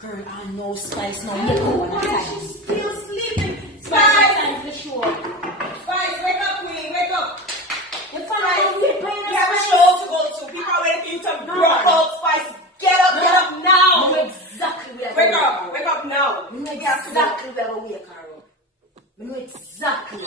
Girl, I know Spice now. You go on time. She's still sleeping. Spice, time for sure. Spice, wake up, queen, wake up. You follow me, You have a show to go to. People are waiting for you to rock out, Spice. Get up I now. know exactly where Wake up now. I know exactly where we are, Carol. I know exactly.